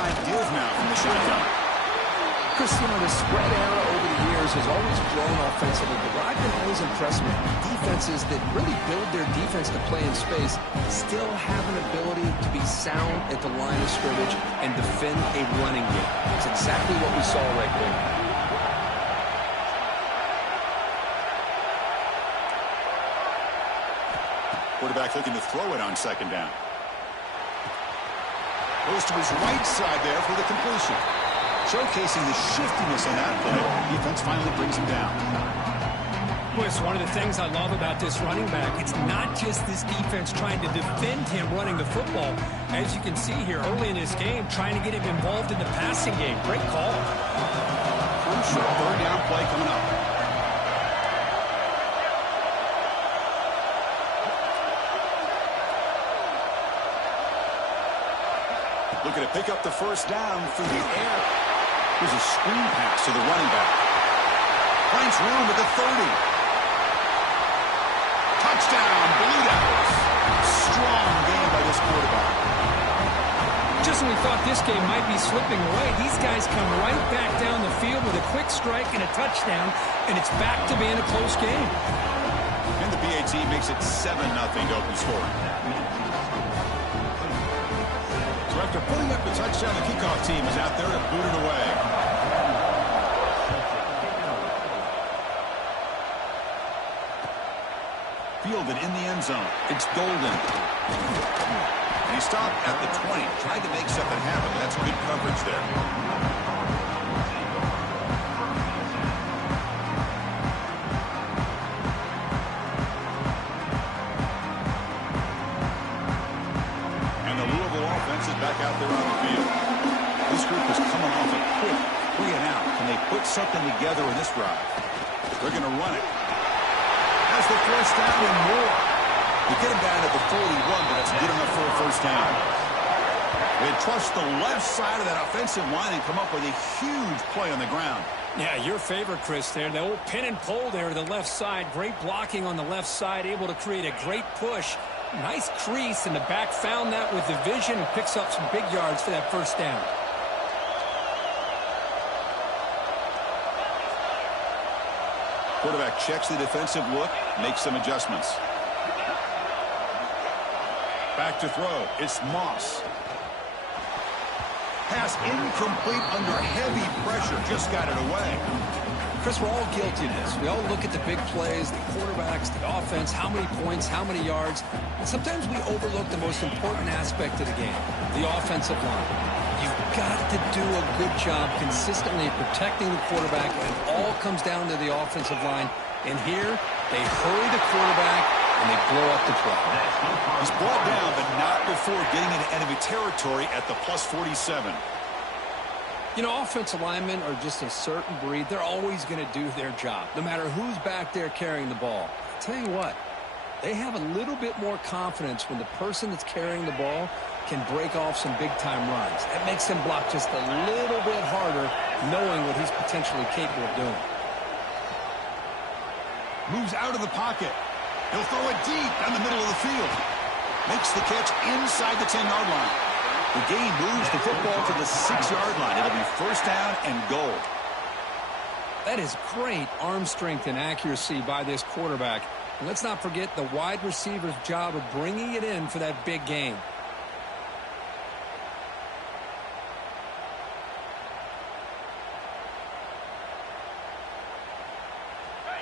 side deals now from the shotgun. Chris, you know, the spread era over the years has always grown offensively, but what I've been always impressed with, defenses that really build their defense to play in space still have an ability to be sound at the line of scrimmage and defend a running game. It's exactly what we saw right there. Quarterback looking to throw it on second down. Goes to his right side there for the completion. Showcasing the shiftiness on that play. Defense finally brings him down. Boy, it's one of the things I love about this running back. It's not just this defense trying to defend him running the football. As you can see here early in this game, trying to get him involved in the passing game. Great call. Crucial third down play coming up. Looking to pick up the first down through the air. Here's a screen pass to the running back. Finds room at the 30. Touchdown, Blue Devils. Strong game by this quarterback. Just when we thought this game might be slipping away, these guys come right back down the field with a quick strike and a touchdown, and it's back to being a close game. And the BAT makes it 7-0 to open scoring. So after putting up the touchdown, the kickoff team is out there to boot it away. Fielded in the end zone. It's Golden. And he stopped at the 20. Tried to make something happen, but that's good coverage there. And the Louisville offense is back out there on the field. This group is coming off a quick 3 and out. Can they put something together in this drive? They're going to run it. Has the first down and more. You get him down at the 41, but that's good enough for a first down. They trust the left side of that offensive line and come up with a huge play on the ground. Yeah, your favorite, Chris, there. The old pin and pull there to the left side. Great blocking on the left side, able to create a great push. Nice crease, and the back found that with the vision and picks up some big yards for that first down. Quarterback checks the defensive look, makes some adjustments. Back to throw. It's Moss. Pass incomplete under heavy pressure. Just got it away. Chris, we're all guilty of this. We all look at the big plays, the quarterbacks, the offense, how many points, how many yards. And sometimes we overlook the most important aspect of the game, the offensive line. You've got to do a good job consistently protecting the quarterback, and it all comes down to the offensive line. And here, they hurry the quarterback, and they blow up the play. He's brought down, but not before getting into enemy territory at the plus 47. You know, offensive linemen are just a certain breed. They're always going to do their job, no matter who's back there carrying the ball. I'll tell you what, they have a little bit more confidence when the person that's carrying the ball can break off some big-time runs. That makes them block just a little bit harder, knowing what he's potentially capable of doing. Moves out of the pocket. He'll throw it deep down the middle of the field. Makes the catch inside the 10-yard line. The game moves the football to the 6-yard line. It'll be first down and goal. That is great arm strength and accuracy by this quarterback. And let's not forget the wide receiver's job of bringing it in for that big game.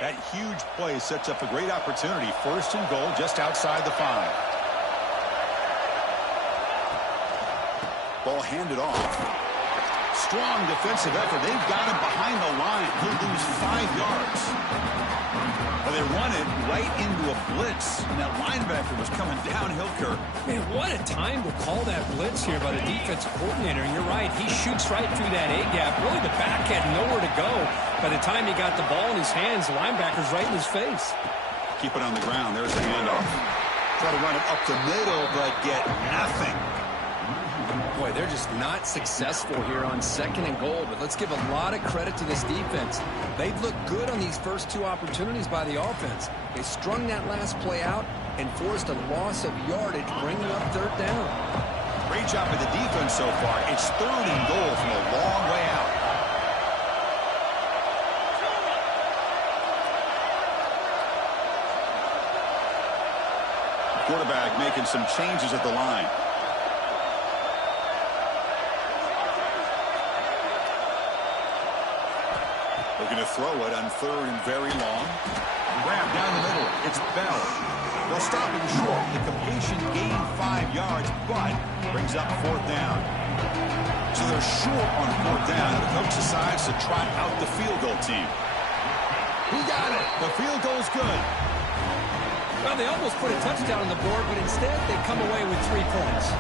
That huge play sets up a great opportunity. First and goal just outside the 5. Ball handed off. Strong defensive effort. They've got him behind the line. He'll lose 5 yards. Well, they run it right into a blitz, and that linebacker was coming downhill, Kirk. Man, what a time to call that blitz here by the defensive coordinator. And you're right, he shoots right through that A-gap. Really, the back had nowhere to go. By the time he got the ball in his hands, the linebacker's right in his face. Keep it on the ground. There's the handoff. Try to run it up the middle, but get nothing. Boy, they're just not successful here on second and goal, but let's give a lot of credit to this defense. They've looked good on these first 2 opportunities by the offense. They strung that last play out and forced a loss of yardage, bringing up third down. Great job by the defense so far. It's 3rd and goal from a long way out. Quarterback making some changes at the line. Looking to throw it on 3rd and very long. Grab down the middle. It's Bell. They'll stop him short. The completion gained 5 yards, but brings up 4th down. So they're short on 4th down. The coach decides to trot out the field goal team. He got it. The field goal's good. Well, they almost put a touchdown on the board, but instead they come away with 3 points.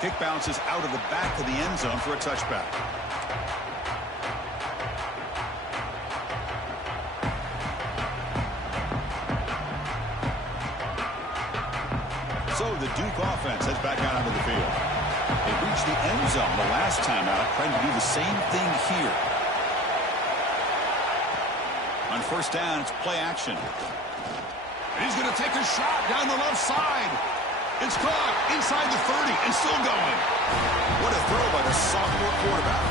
Kick bounces out of the back of the end zone for a touchback. So the Duke offense heads back out onto the field. They reached the end zone the last time out, trying to do the same thing here. On 1st down, it's play action. And he's going to take a shot down the left side. It's caught inside the 30 and still going. What a throw by the sophomore quarterback.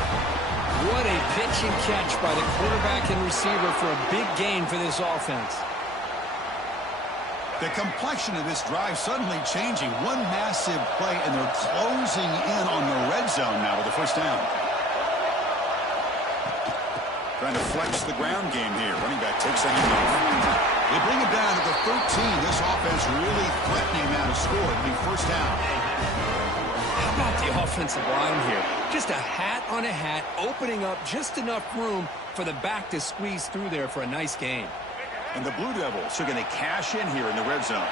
What a pitch and catch by the quarterback and receiver for a big gain for this offense. The complexion of this drive suddenly changing. One massive play, and they're closing in on the red zone now with the 1st down. Trying to flex the ground game here. Running back takes a handoff. They bring him down at the 13. This offense really threatening now to score. It'll be 1st down. How about the offensive line here? Just a hat on a hat, opening up just enough room for the back to squeeze through there for a nice gain. And the Blue Devils are going to cash in here in the red zone.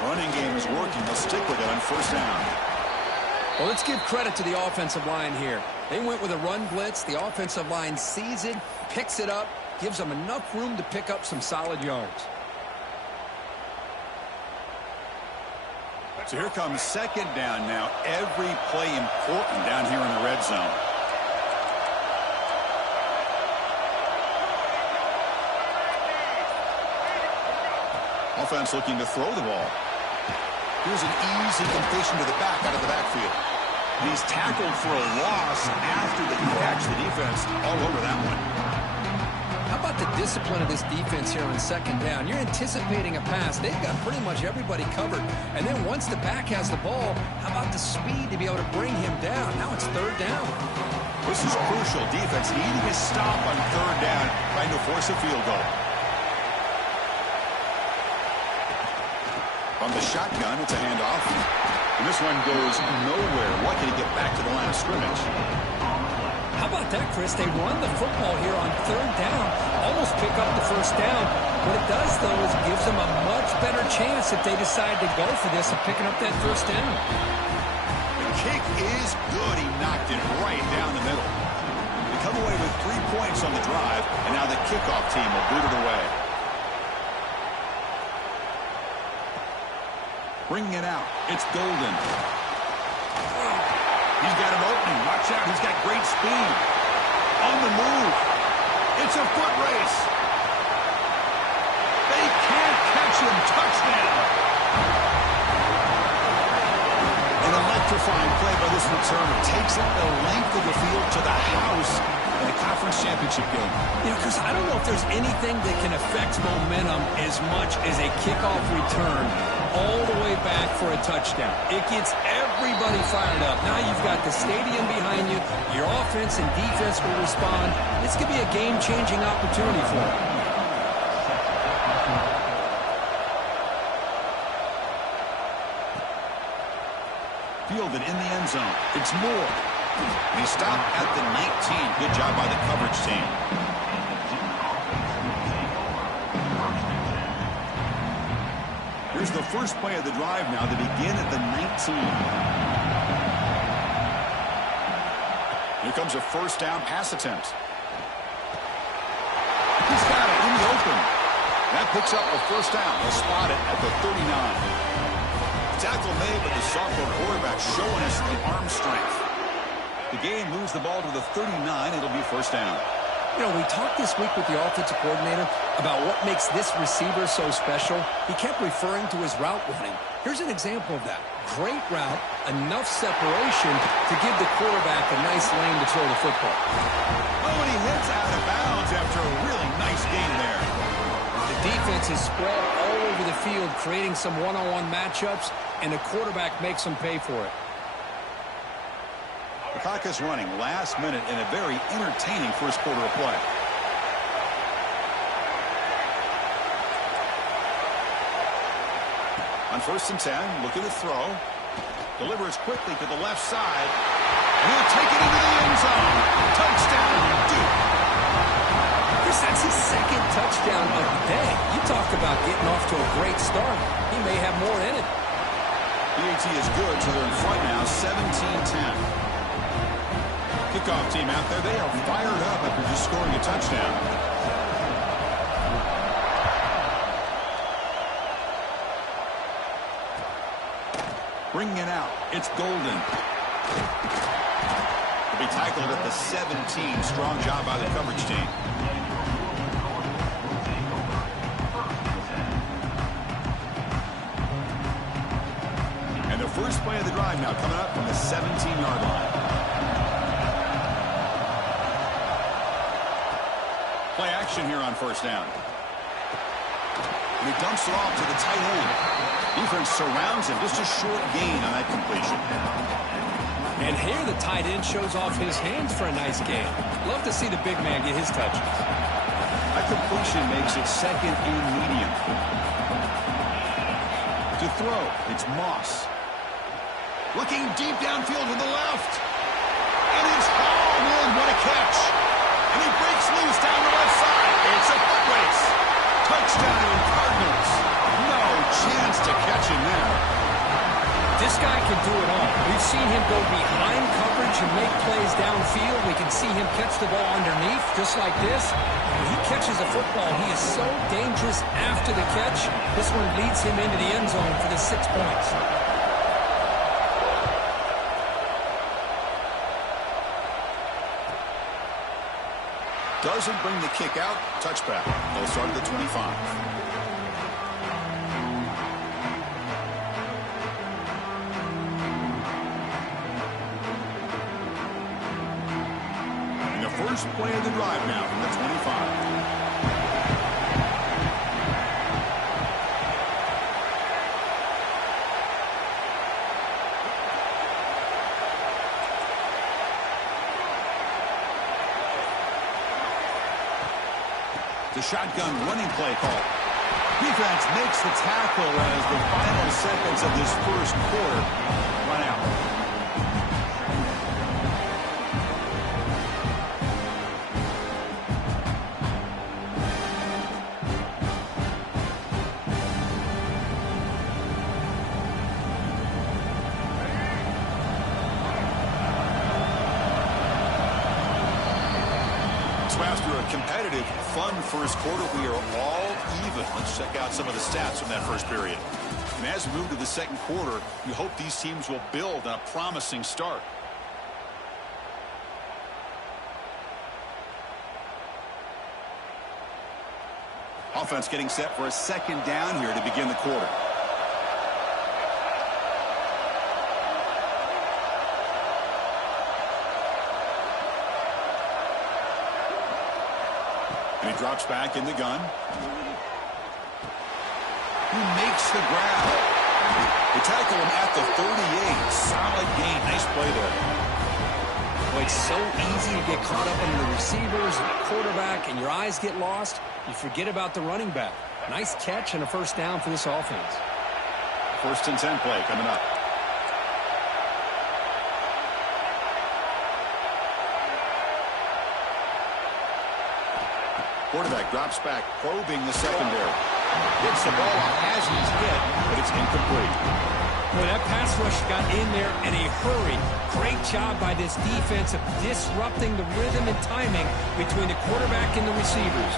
Running game is working. They'll stick with it on 1st down. Well, let's give credit to the offensive line here. They went with a run blitz. The offensive line sees it, picks it up, gives them enough room to pick up some solid yards. So here comes 2nd down now. Every play important down here in the red zone. Offense looking to throw the ball. Here's an easy completion to the back out of the backfield. And he's tackled for a loss after the catch. The defense all over that one. How about the discipline of this defense here on 2nd down? You're anticipating a pass. They've got pretty much everybody covered. And then once the back has the ball, how about the speed to be able to bring him down? Now it's 3rd down. This is crucial. Defense needing a stop on 3rd down, trying to force a field goal. On the shotgun, it's a handoff. And this one goes nowhere. Lucky to get back to the line of scrimmage. How about that, Chris? They run the football here on 3rd down, almost pick up the 1st down. What it does, though, is it gives them a much better chance if they decide to go for this of picking up that 1st down. The kick is good. He knocked it right down the middle. They come away with 3 points on the drive, and now the kickoff team will boot it away. Bringing it out. It's Golden. He's got an opening. Watch out. He's got great speed. On the move. It's a foot race. They can't catch him. Touchdown. An electrifying play by this returner. Takes it the length of the field to the house in the conference championship game. You know, Chris, I don't know if there's anything that can affect momentum as much as a kickoff return all the way back for a touchdown. It gets everybody fired up. Now you've got the stadium behind you. Your offense and defense will respond. This could be a game-changing opportunity for them. Fielded in the end zone. It's Moore. And he stopped at the 19. Good job by the coverage team. Here's the first play of the drive now. They begin at the 19. Here comes a 1st down pass attempt. He's got it in the open. That picks up a 1st down. They'll spot it at the 39. Tackle made, but the sophomore quarterback showing us the arm strength. The gain moves the ball to the 39. It'll be first down. You know, we talked this week with the offensive coordinator about what makes this receiver so special. He kept referring to his route running. Here's an example of that. Great route, enough separation to give the quarterback a nice lane to throw the football. Oh, and he hits out of bounds after a really nice gain there. The defense is spread all over the field, creating some one-on-one matchups, and the quarterback makes them pay for it. The clock is running last minute in a very entertaining first quarter of play. On 1st and 10, looking to throw. Delivers quickly to the left side. And he'll take it into the end zone. Touchdown, Duke. Chris, that's his second touchdown of the day. You talk about getting off to a great start. He may have more in it. PAT is good, so they're in front now, 17-10. Kickoff team out there, they are fired up after just scoring a touchdown. Bringing it out, it's Golden. He'll be tackled at the 17. Strong job by the coverage team. And the first play of the drive now coming up from the 17-yard line. Play action here on first down. And he dumps it off to the tight end. Defense surrounds him. Just a short gain on that completion. And here the tight end shows off his hands for a nice gain. Love to see the big man get his touches. That completion makes it second and medium. To throw, it's Moss. Looking deep downfield to the left. And it's hauled in. What a catch. And he breaks loose down the left side. It's a foot race. Touchdown, Cardinals. No chance to catch him there. This guy can do it all. We've seen him go behind coverage and make plays downfield. We can see him catch the ball underneath, just like this. When he catches a football, he is so dangerous after the catch. This one leads him into the end zone for the 6 points. Doesn't bring the kick out. Touchback. They'll start at the 25. And the first play of the drive now from the 25. The shotgun running play call. Defense makes the tackle as the final seconds of this first quarter run out. So after a competitive, fun first quarter, we are all even. Let's check out some of the stats from that first period. And as we move to the second quarter, we hope these teams will build on a promising start. Offense getting set for a second down here to begin the quarter. And he drops back in the gun. He makes the grab. They tackle him at the 38. Solid gain. Nice play there. Well, it's so easy to get caught up on the receivers and the quarterback, and your eyes get lost. You forget about the running back. Nice catch and a first down for this offense. 1st and 10 play coming up. Quarterback drops back, probing the secondary. Gets the ball off as he's hit, but it's incomplete. Well, that pass rush got in there in a hurry. Great job by this defense of disrupting the rhythm and timing between the quarterback and the receivers.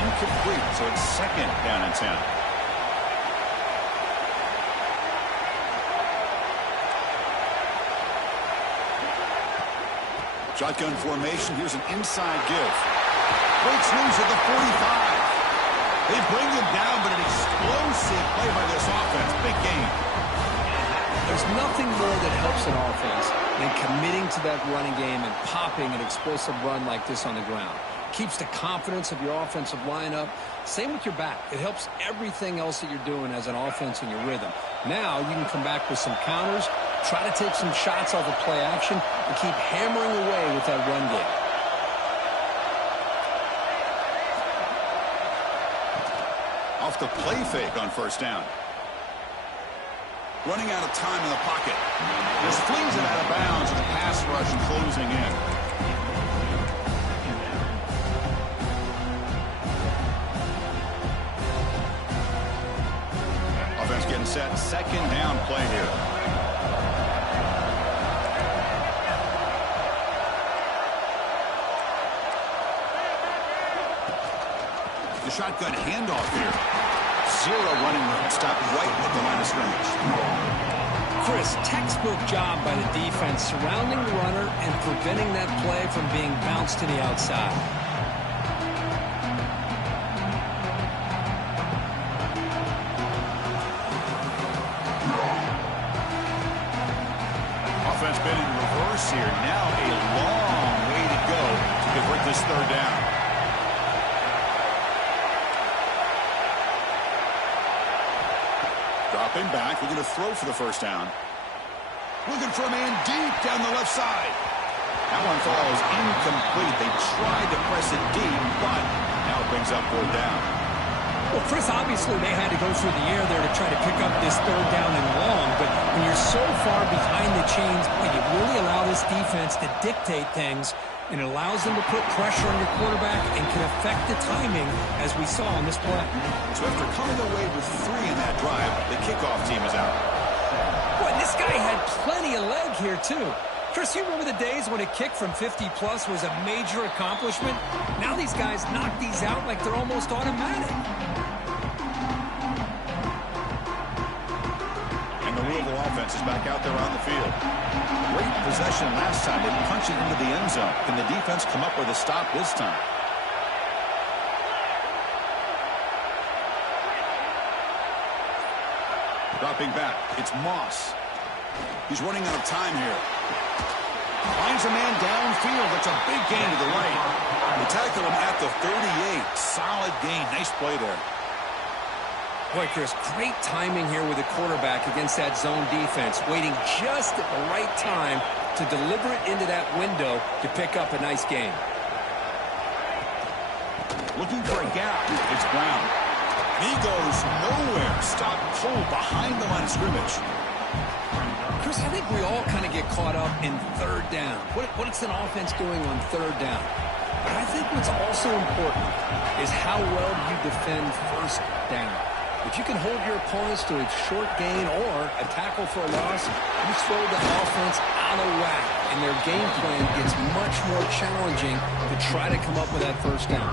Incomplete, so it's second down and 10. Shotgun formation. Here's an inside give. Breaks loose at the 45. They bring him down, but an explosive play by this offense. Big game. There's nothing more that helps an offense than committing to that running game and popping an explosive run like this on the ground. Keeps the confidence of your offensive lineup. Same with your back. It helps everything else that you're doing as an offense in your rhythm. Now you can come back with some counters, try to take some shots off of play action, and keep hammering away with that run game. Off the play fake on first down. Running out of time in the pocket. Just flings it out of bounds, and the pass rush closing in. Offense getting set. Second down play here. The shotgun handoff here. Zero running room. Stopped right at the line of scrimmage. Chris, textbook job by the defense surrounding the runner and preventing that play from being bounced to the outside. Offense been in reverse here. Now a long way to go to convert this third down. Dropping back, we're going to throw for the first down. Looking for a man deep down the left side. That one falls incomplete. They tried to press it deep, but now it brings up fourth down. Well, Chris, obviously they had to go through the air there to try to pick up this third down and long, but when you're so far behind the chains, you really allow this defense to dictate things, and it allows them to put pressure on your quarterback and can affect the timing, as we saw on this play. So after coming away with 3 in that drive, the kickoff team is out. Boy, this guy had plenty of leg here, too. Chris, you remember the days when a kick from 50-plus was a major accomplishment? Now these guys knock these out like they're almost automatic. And the Louisville offense is back out there on the field. Great possession last time. They punched it into the end zone. Can the defense come up with a stop this time? Dropping back. It's Moss. He's running out of time here. Finds a man downfield. That's a big gain to the right. They tackle him at the 38. Solid gain. Nice play there. Boy, Chris, great timing here with the quarterback against that zone defense, waiting just at the right time to deliver it into that window to pick up a nice gain. Looking for a gap. It's Brown. He goes nowhere. Stop cold behind the line of scrimmage. Chris, I think we all kind of get caught up in third down. What's an offense doing on third down? But I think what's also important is how well you defend first down. If you can hold your opponents to a short gain or a tackle for a loss, you throw the offense out of whack, and their game plan gets much more challenging to try to come up with that first down.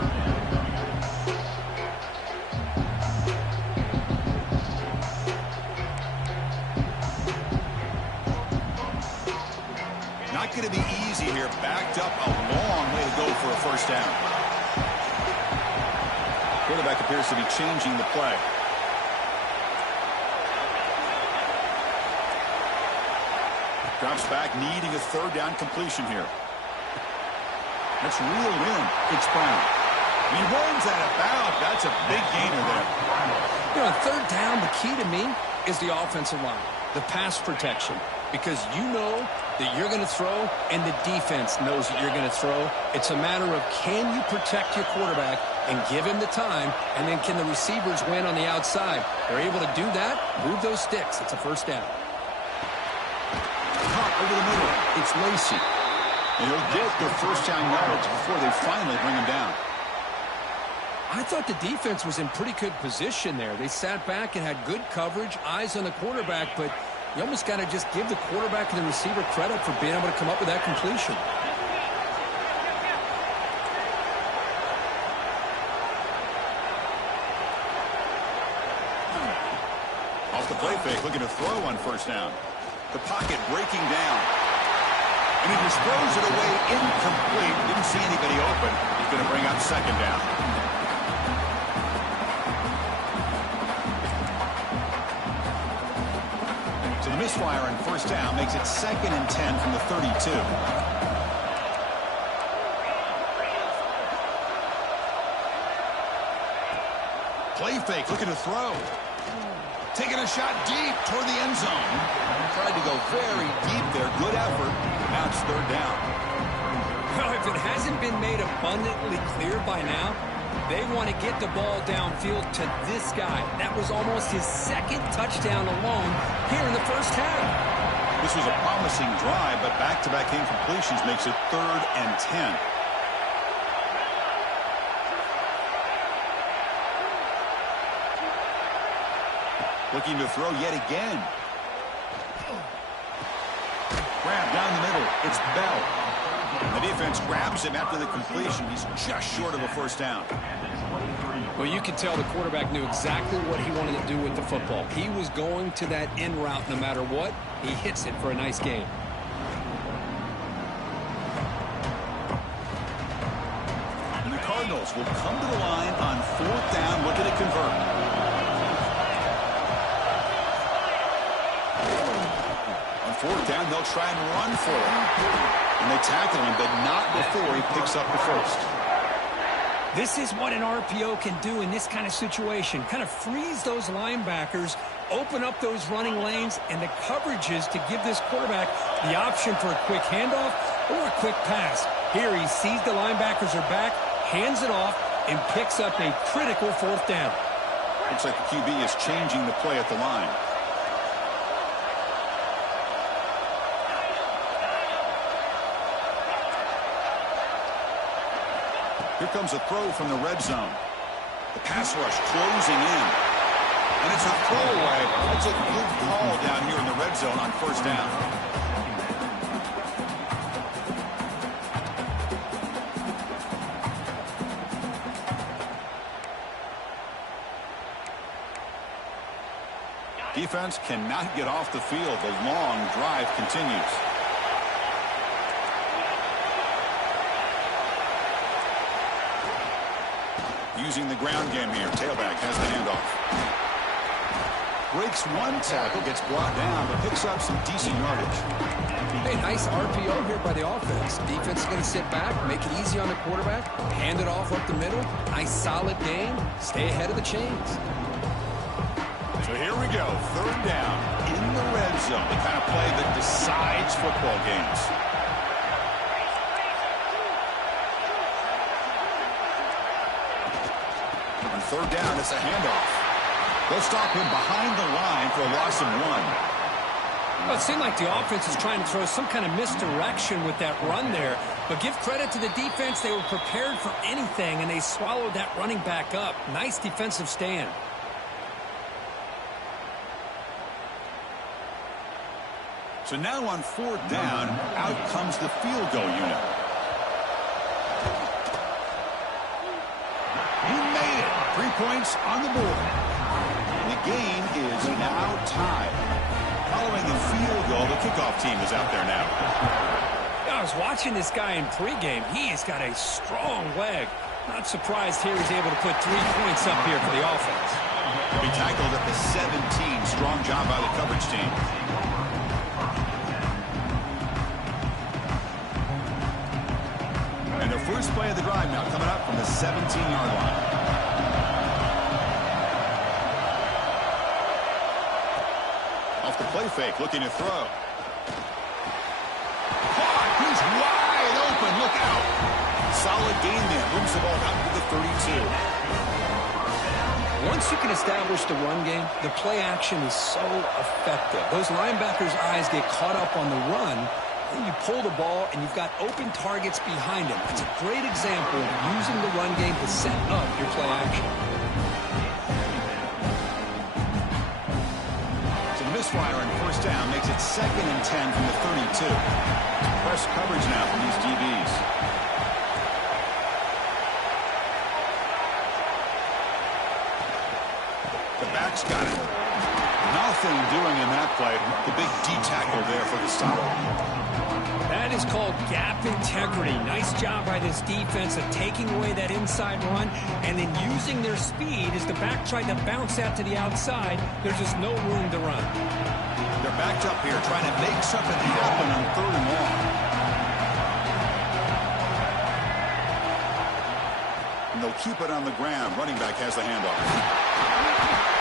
Not going to be easy here. Backed up a long way to go for a first down. Quarterback appears to be changing the play. Drops back, needing a third down completion here. That's reeled in. It's Brown. He runs out of bounds. That's a big gainer there. You know, third down, the key to me is the offensive line, the pass protection, because you know that you're going to throw and the defense knows that you're going to throw. It's a matter of can you protect your quarterback and give him the time, and then can the receivers win on the outside? They're able to do that, move those sticks. It's a first down. Over the middle, it's Lacey. And he'll get their first down yards before they finally bring him down. I thought the defense was in pretty good position there. They sat back and had good coverage, eyes on the quarterback, but you almost got to just give the quarterback and the receiver credit for being able to come up with that completion. Off the play fake, looking to throw on first down. The pocket breaking down. And he just throws it away incomplete. Didn't see anybody open. He's going to bring up second down. So the misfire on first down makes it 2nd and 10 from the 32. Play fake, looking to throw. Taking a shot deep toward the end zone. Tried to go very deep there. Good effort. Now it's third down. Well, if it hasn't been made abundantly clear by now, they want to get the ball downfield to this guy. That was almost his 2nd touchdown alone here in the first half. This was a promising drive, but back-to-back incompletions makes it 3rd and 10. Looking to throw yet again. Grab down the middle. It's Bell. The defense grabs him after the completion. He's just short of a first down. Well, you can tell the quarterback knew exactly what he wanted to do with the football. He was going to that in route no matter what. He hits it for a nice gain. And the Cardinals will come to the line on 4th down, looking to convert. On 4th down, they'll try and run for it. And they tackle him, but not before he picks up the first. This is what an RPO can do in this kind of situation. Kind of freeze those linebackers, open up those running lanes and the coverages to give this quarterback the option for a quick handoff or a quick pass. Here he sees the linebackers are back, hands it off, and picks up a critical 4th down. Looks like the QB is changing the play at the line. Here comes a throw from the red zone. The pass rush closing in. And it's a throwaway. It's a good call down here in the red zone on first down. Defense cannot get off the field. The long drive continues. Using the ground game here. Tailback has the handoff. Breaks one tackle, gets brought down, but picks up some decent yardage. Hey, nice RPO here by the offense. Defense is going to sit back, make it easy on the quarterback, hand it off up the middle. Nice solid game. Stay ahead of the chains. So here we go. 3rd down in the red zone. The kind of play that decides football games. On 3rd down, it's a handoff. They'll stop him behind the line for a loss of 1. Well, it seemed like the offense is trying to throw some kind of misdirection with that run there. But give credit to the defense. They were prepared for anything, and they swallowed that running back up. Nice defensive stand. So now on 4th down, out comes the field goal unit. He made it. 3 points on the board. And the game is now tied. Following the field goal, the kickoff team is out there now. I was watching this guy in pregame. He has got a strong leg. Not surprised here he's able to put 3 points up here for the offense. He tackled at the 17. Strong job by the coverage team. And the first play of the drive now coming up from the 17-yard line. Off the play fake, looking to throw. Caught! He's wide open. Look out. Solid gain there. Moves the ball out to the 32. Once you can establish the run game, the play action is so effective. Those linebackers' eyes get caught up on the run. Then you pull the ball, and you've got open targets behind him. It's a great example of using the run game to set up your play action. So the misfire on first down makes it 2nd and 10 from the 32. Press coverage now from these DBs. The back's got it. Nothing doing in that play. The big D tackle there for the stop. That is called gap integrity. Nice job by this defense of taking away that inside run and then using their speed as the back tried to bounce out to the outside. There's just no room to run. They're backed up here trying to make something happen on 3rd and long. And they'll keep it on the ground. Running back has the handoff.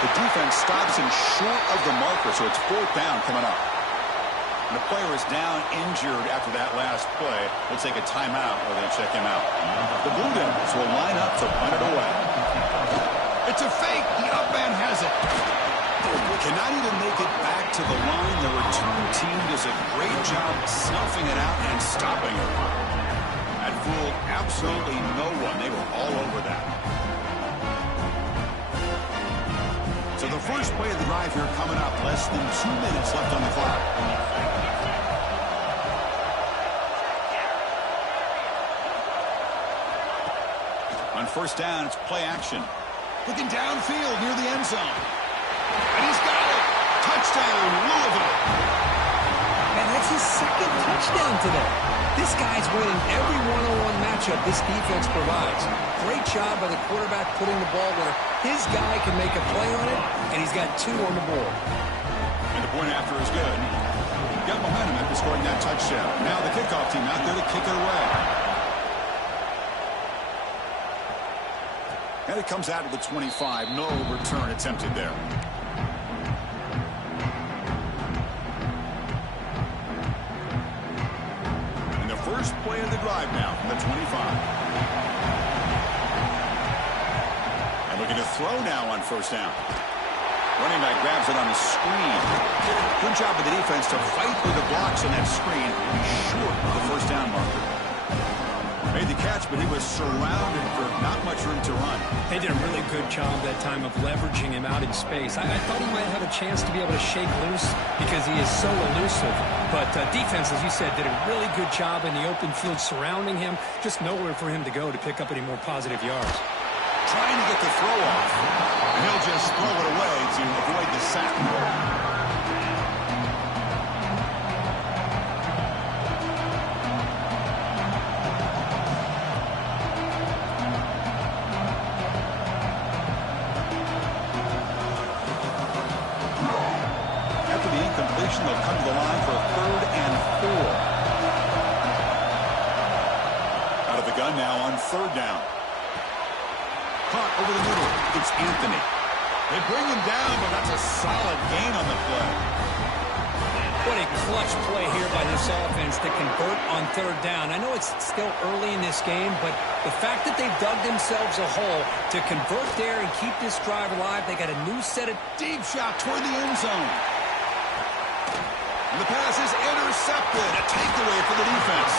The defense stops him short of the marker, so it's 4th down coming up. And the player is down injured after that last play. They'll take a timeout or they check him out. The Blue Devils will line up to punt it away. It's a fake. The up man has it. Cannot even make it back to the line. The return team does a great job snuffing it out and stopping it. That fooled absolutely no one. They were all over that. So the first play of the drive here coming up. Less than 2 minutes left on the clock. On 1st down, it's play action. Looking downfield near the end zone. And he's got it. Touchdown, Louisville. And that's his 2nd touchdown today. This guy's winning every one-on-one matchup this defense provides. Great job by the quarterback putting the ball where his guy can make a play on it, and he's got 2 on the board. And the point after is good. Got momentum after scoring that touchdown. Now the kickoff team out there to kick it away. And it comes out of the 25. No return attempted there. And the first play of the drive now from the 25. And looking to throw now on 1st down. Running back grabs it on the screen. Good job of the defense to fight through the blocks on that screen. Short of the 1st down marker. Made the catch, but he was surrounded for not much room to run. They did a really good job that time of leveraging him out in space. I thought he might have a chance to be able to shake loose because he is so elusive. But defense, as you said, did a really good job in the open field surrounding him. Just nowhere for him to go to pick up any more positive yards. Trying to get the throw off. And he'll just throw it away to avoid the sack. They'll come to the line for a 3rd and 4. Out of the gun now on 3rd down. Caught over the middle. It's Anthony. They bring him down, but that's a solid gain on the play. What a clutch play here by this offense to convert on 3rd down. I know it's still early in this game, but the fact that they've dug themselves a hole to convert there and keep this drive alive, they got a new set of deep shot toward the end zone. And the pass is intercepted. A takeaway for the defense.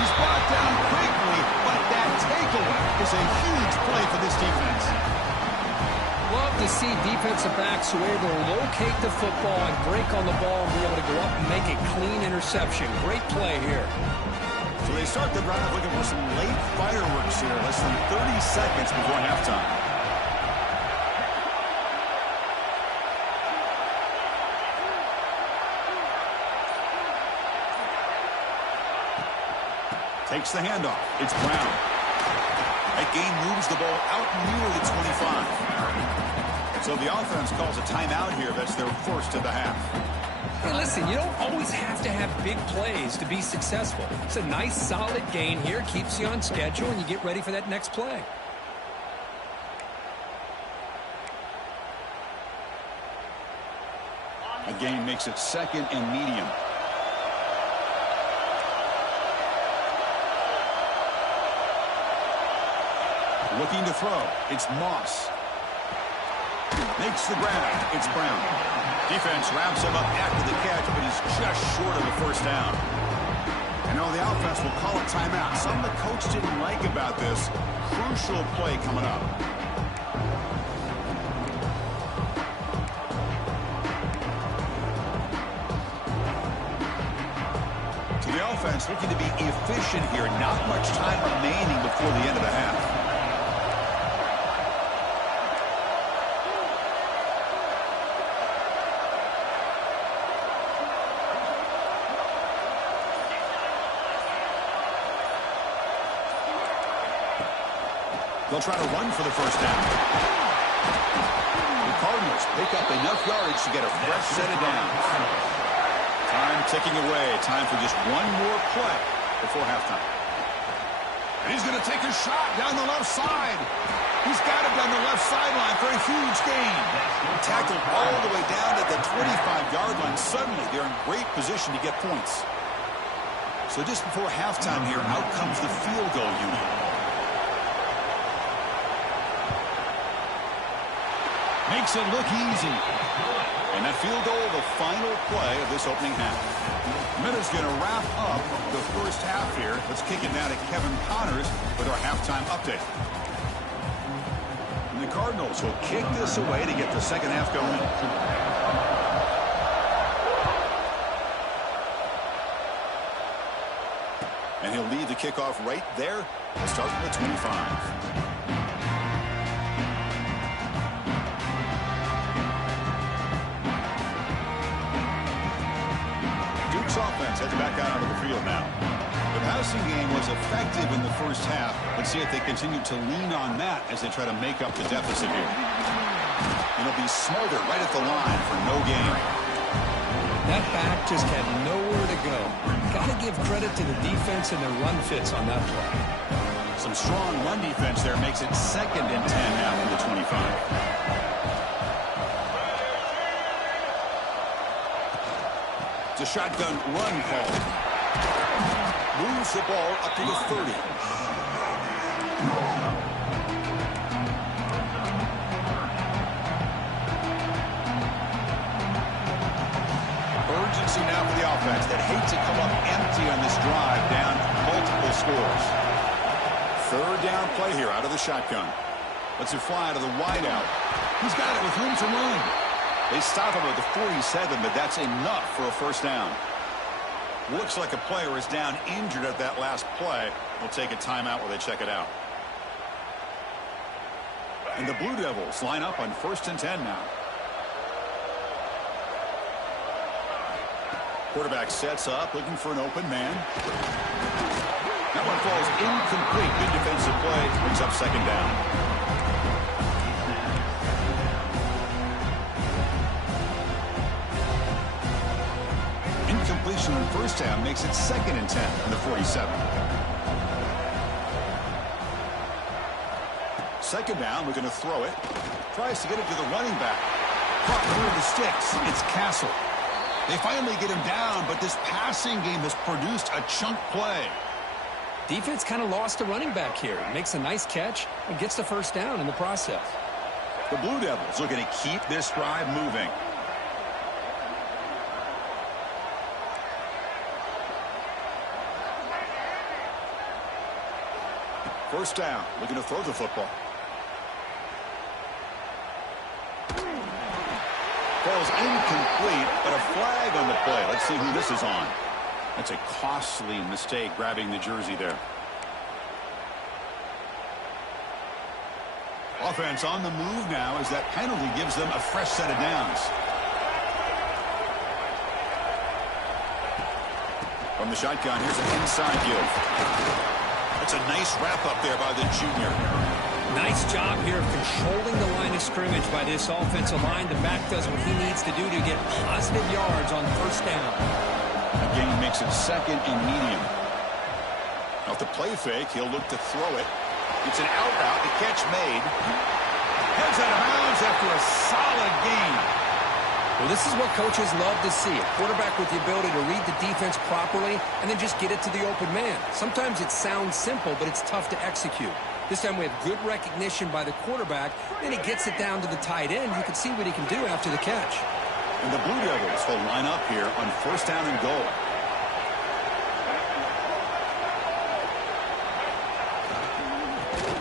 He's brought down quickly, but that takeaway is a huge play for this defense. Love to see defensive backs who are able to locate the football and break on the ball and be able to go up and make a clean interception. Great play here. So they start the drive looking for some late fireworks here. Less than 30 seconds before halftime. Takes the handoff. It's Brown. That gain moves the ball out near the 25. So the offense calls a timeout here. That's their first of the half. Hey, listen, you don't always have to have big plays to be successful. It's a nice, solid gain here. Keeps you on schedule, and you get ready for that next play. A gain makes it 2nd and medium. Looking to throw. It's Moss. Makes the grab. It's Brown. Defense wraps him up after the catch, but he's just short of the 1st down. And now the offense will call a timeout. Something the coach didn't like about this. Crucial play coming up. So the offense looking to be efficient here. Not much time remaining before the end of the half. They'll try to run for the first down. The Cardinals pick up enough yards to get a fresh set of downs. Time ticking away. Time for just one more play before halftime. And he's going to take a shot down the left side. He's got it down the left sideline for a huge gain. Tackled all the way down at the 25-yard line. Suddenly, they're in great position to get points. So just before halftime here, out comes the field goal unit. Makes it look easy. And that field goal, the final play of this opening half. Minutes going to wrap up the first half here. Let's kick it down to Kevin Connors with our halftime update. And the Cardinals will kick this away to get the second half going. And he'll lead the kickoff right there. We'll start from the 25. Offense heads back out onto the field now. The passing game was effective in the first half. Let's see if they continue to lean on that as they try to make up the deficit here. And it'll be Smolder right at the line for no gain. That back just had nowhere to go. Got to give credit to the defense and their run fits on that play. Some strong run defense there makes it 2nd and 10 now from the 25. It's a shotgun run call. Moves the ball up to the 30. Urgency now for the offense that hates to come up empty on this drive down multiple scores. 3rd down play here out of the shotgun. Lets it fly out of the wideout. He's got it with room to run. They stop him at the 47, but that's enough for a first down. Looks like a player is down injured at that last play. We'll take a timeout while they check it out. And the Blue Devils line up on 1st and 10 now. Quarterback sets up, looking for an open man. That one falls incomplete. Good defensive play. Brings up 2nd down. Incompletion on first down makes it 2nd and 10 from the 47. 2nd down, looking to throw it. Tries to get it to the running back. Caught through the sticks. It's Castle. They finally get him down, but this passing game has produced a chunk play. Defense kind of lost the running back here. Makes a nice catch and gets the first down in the process. The Blue Devils looking to keep this drive moving. First down, looking to throw the football. Falls incomplete, but a flag on the play. Let's see who this is on. That's a costly mistake, grabbing the jersey there. Offense on the move now as that penalty gives them a fresh set of downs. From the shotgun, here's an inside give. That's a nice wrap-up there by the junior. Nice job here of controlling the line of scrimmage by this offensive line. The back does what he needs to do to get positive yards on first down. The gain makes it 2nd and medium. Off the play fake, he'll look to throw it. It's an out route, the catch made. Heads out of bounds after a solid gain. Well, this is what coaches love to see. A quarterback with the ability to read the defense properly and then just get it to the open man. Sometimes it sounds simple, but it's tough to execute. This time we have good recognition by the quarterback. Then he gets it down to the tight end. You can see what he can do after the catch. And the Blue Devils will line up here on 1st down and goal.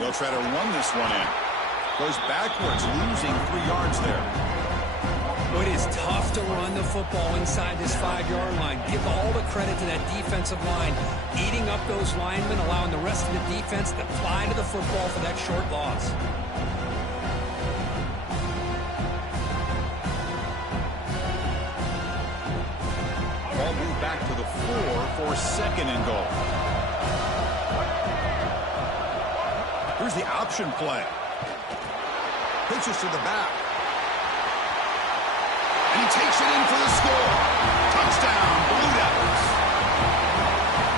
They'll try to run this one in. Goes backwards, losing 3 yards there. It is tough to run the football inside this 5-yard line. Give all the credit to that defensive line, eating up those linemen, allowing the rest of the defense to fly to the football for that short loss. Ball moved back to the 4 for 2nd and goal. Here's the option play. Pitches to the back. And he takes it in for the score. Touchdown, Blue Devils.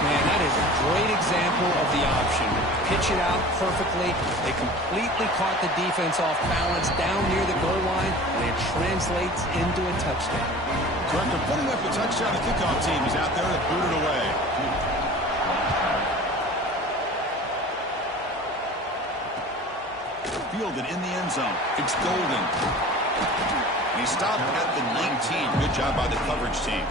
Man, that is a great example of the option. Pitch it out perfectly. They completely caught the defense off balance down near the goal line, and it translates into a touchdown. So after putting up the touchdown, the kickoff team is out there to boot it away. Fielded in the end zone. It's Golden. And he stopped at the 19. Good job by the coverage team.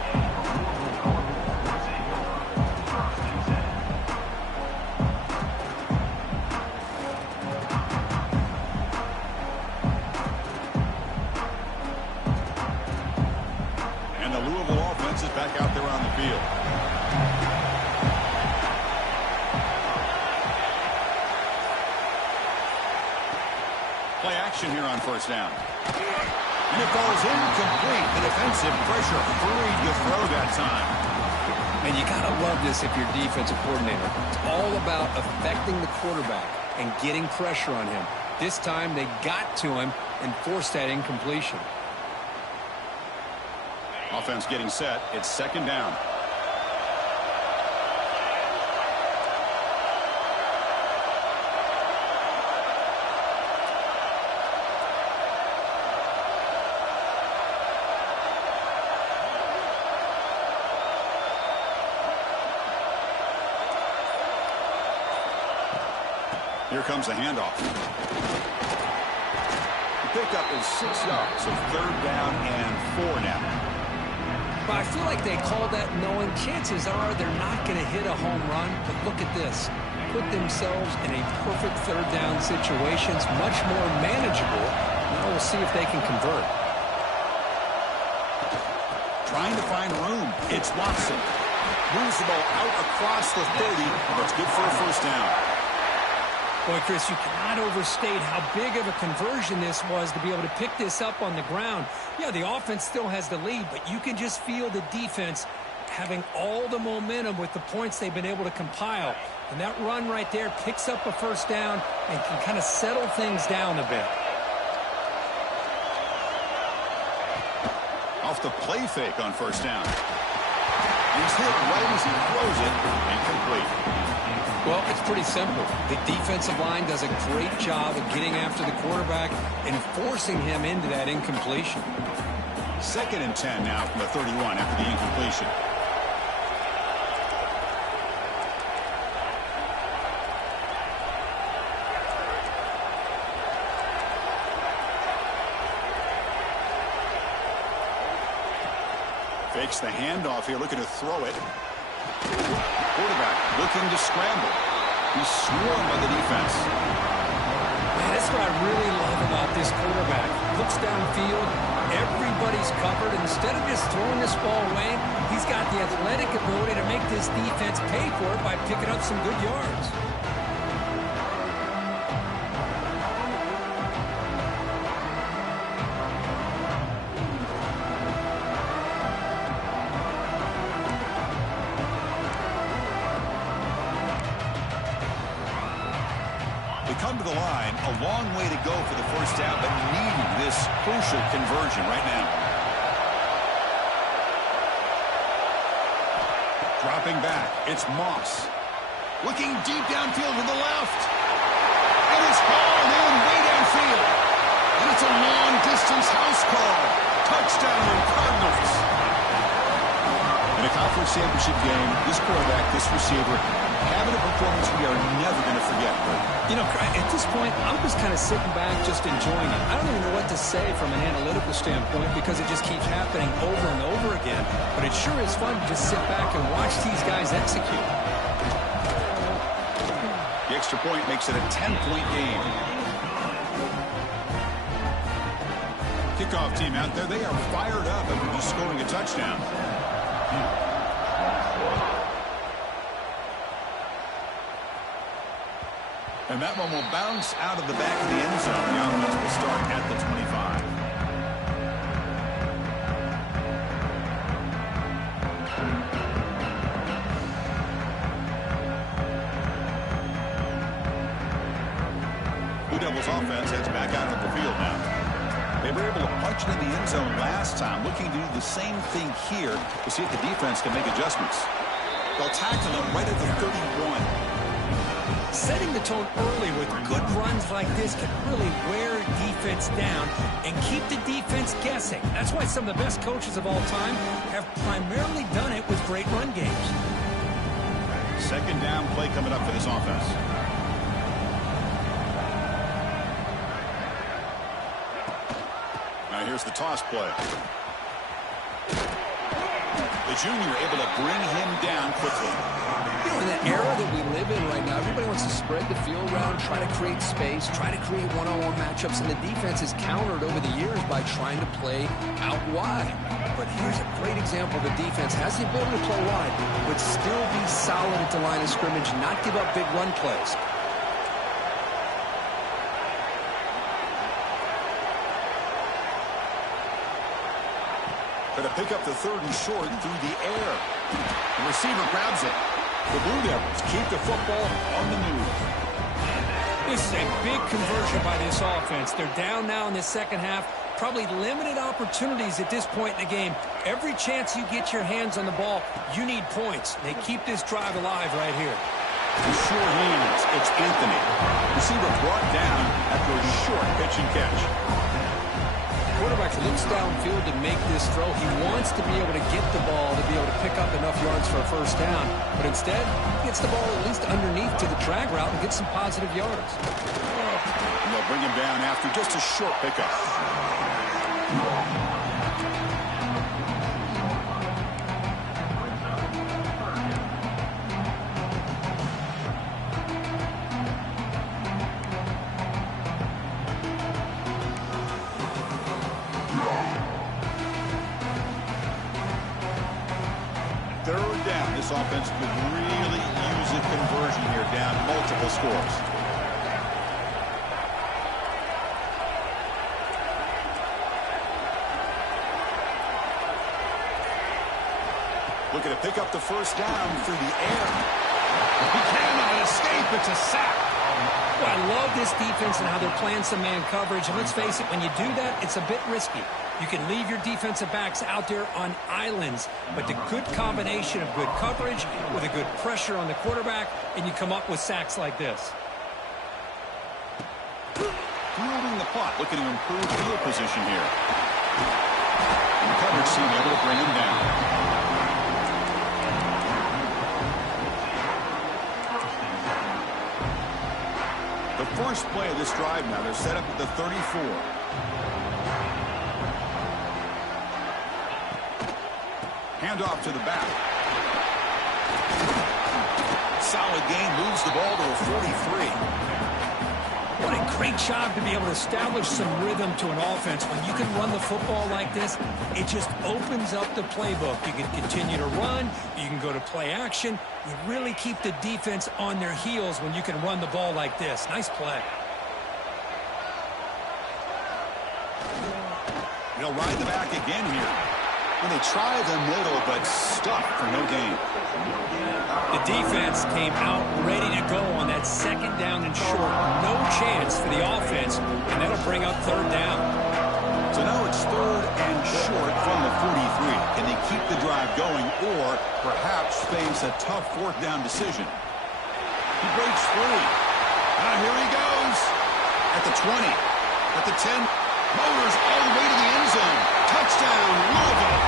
And the Louisville offense is back out there on the field. Play action here on first down. And it falls incomplete. The defensive pressure hurried to throw that time. And you got to love this if you're defensive coordinator. It's all about affecting the quarterback and getting pressure on him. This time they got to him and forced that incompletion. Offense getting set. It's second down. Here comes the handoff. The pickup is 6 yards, so third down and 4 now. But I feel like they called that knowing chances are they're not going to hit a home run. But look at this. Put themselves in a perfect third down situation. It's much more manageable. Now we'll see if they can convert. Trying to find room. It's Watson. Moves the ball out across the 30. That's good for a first down. Boy, Chris, you cannot overstate how big of a conversion this was to be able to pick this up on the ground. Yeah, the offense still has the lead, but you can just feel the defense having all the momentum with the points they've been able to compile. And that run right there picks up a first down and can kind of settle things down a bit. Off the play fake on first down. He's hit right as he throws it. Incomplete. Well, it's pretty simple. The defensive line does a great job of getting after the quarterback and forcing him into that incompletion. Second and 10 now from the 31 after the incompletion. Fakes the handoff here, looking to throw it. Quarterback looking to scramble. He's swarmed by the defense. Man, that's what I really love about this quarterback. Looks downfield, everybody's covered. Instead of just throwing this ball away, he's got the athletic ability to make this defense pay for it by picking up some good yards. Come to the line, a long way to go for the first down, but needing this crucial conversion right now. Dropping back, it's Moss. Looking deep downfield to the left. And it's hauled in way downfield. And it's a long-distance house call. Touchdown, Cardinals. In a conference championship game, this quarterback, this receiver, having a performance we are never going to forget. You know, at this point, I'm just kind of sitting back, just enjoying it. I don't even know what to say from an analytical standpoint because it just keeps happening over and over again. But it sure is fun to just sit back and watch these guys execute. The extra point makes it a 10-point game. Kickoff team out there, they are fired up after just scoring a touchdown. And that one will bounce out of the back of the end zone. The offense will start at the 25. this offense heads back out of the field now. They were able to punch it in the end zone last time, looking to do the same thing here to see if the defense can make adjustments. They'll tackle him right at the 31. Setting the tone early with good runs like this can really wear defense down and keep the defense guessing. That's why some of the best coaches of all time have primarily done it with great run games. Second down play coming up for this offense. Now here's the toss play. The junior able to bring him down quickly. You know, in the era that we live in right now, everybody wants to spread the field around, try to create space, try to create one-on-one matchups, and the defense is countered over the years by trying to play out wide. But here's a great example. The defense has the ability to play wide, but still be solid at the line of scrimmage, not give up big run plays. Going to pick up the third and short through the air. The receiver grabs it. The Blue Devils keep the football on the move. This is a big conversion by this offense. They're down now in the second half. Probably limited opportunities at this point in the game. Every chance you get your hands on the ball, you need points. They keep this drive alive right here. The sure hands. It's Anthony. Receiver brought down after a short pitch and catch. Quarterback looks downfield to make this throw. He wants to be able to get the ball to be able to pick up enough yards for a first down. But instead, he gets the ball at least underneath to the drag route and gets some positive yards. And they'll bring him down after just a short pickup. Third down. This offense could really use a conversion here, down multiple scores. Looking to pick up the first down through the air. He cannot escape. It's a sack. Well, I love this defense and how they're playing some man coverage. And let's face it, when you do that, it's a bit risky. You can leave your defensive backs out there on islands, but the good combination of good coverage with a good pressure on the quarterback, and you come up with sacks like this. Fielding the punt, looking to improve field position here. And the coverage team able to bring him down. The first play of this drive now, they're set up at the 34. Handoff to the back. Solid gain, moves the ball to a 43. What a great job to be able to establish some rhythm to an offense. When you can run the football like this, it just opens up the playbook. You can continue to run. You can go to play action. You really keep the defense on their heels when you can run the ball like this. Nice play. They'll ride the back again here. And they try the middle, but stuck for no gain. The defense came out ready to go on that second down and short. No chance for the offense, and that'll bring up third down. So now it's third and short from the 43. Can they keep the drive going or perhaps face a tough fourth down decision? He breaks free. Here he goes. At the 20. At the 10. Motors all the way to the end zone. Touchdown, Louisville.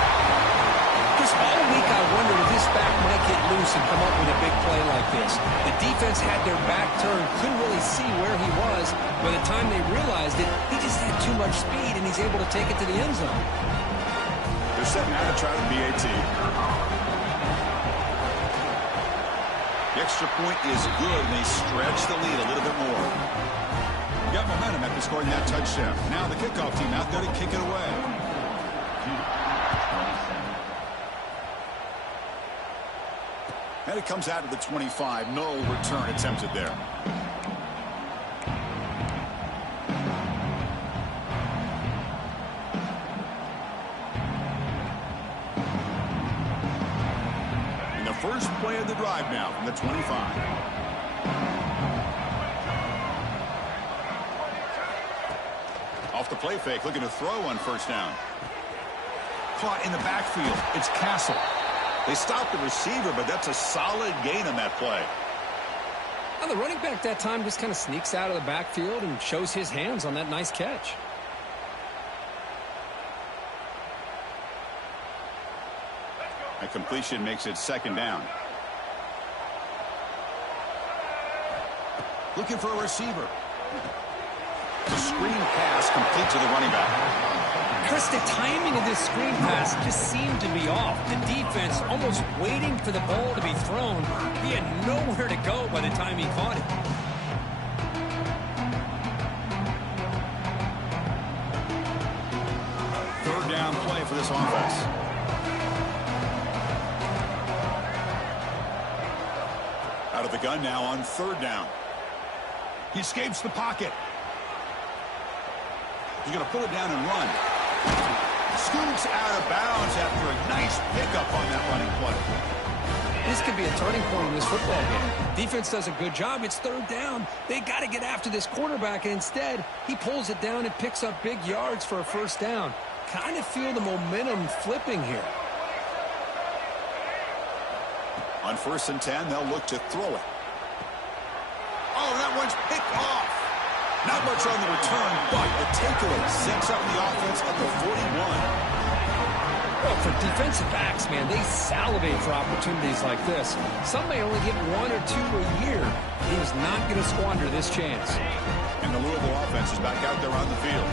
This all week I wondered if this back might get loose and come up with a big play like this. The defense had their back turned, couldn't really see where he was. By the time they realized it, he just had too much speed, and he's able to take it to the end zone. They're setting out to try the BAT. The extra point is good, and they stretch the lead a little bit more. Got momentum after scoring that touchdown. Now the kickoff team out there to kick it away. And it comes out of the 25. No return attempted there. And the first play of the drive now from the 25. Off the play fake, looking to throw on first down. Caught in the backfield. It's Castle. They stopped the receiver, but that's a solid gain on that play. Well, the running back that time just kind of sneaks out of the backfield and shows his hands on that nice catch. A completion makes it second down. Looking for a receiver. The screen pass complete to the running back. Chris, the timing of this screen pass just seemed to be off. The defense almost waiting for the ball to be thrown. He had nowhere to go by the time he caught it. Third down play for this offense. Out of the gun now on third down. He escapes the pocket. He's going to pull it down and run. Scoots out of bounds after a nice pickup on that running play. This could be a turning point in this football game. Defense does a good job. It's third down. They got to get after this quarterback, and instead, he pulls it down and picks up big yards for a first down. Kind of feel the momentum flipping here. On 1st and 10, they'll look to throw it. Oh, that one's picked off. Not much on the return, but the takeaway sets up the offense at the 41. Well, for defensive backs, man, they salivate for opportunities like this. Some may only get 1 or 2 a year. He's not going to squander this chance. And the Louisville offense is back out there on the field.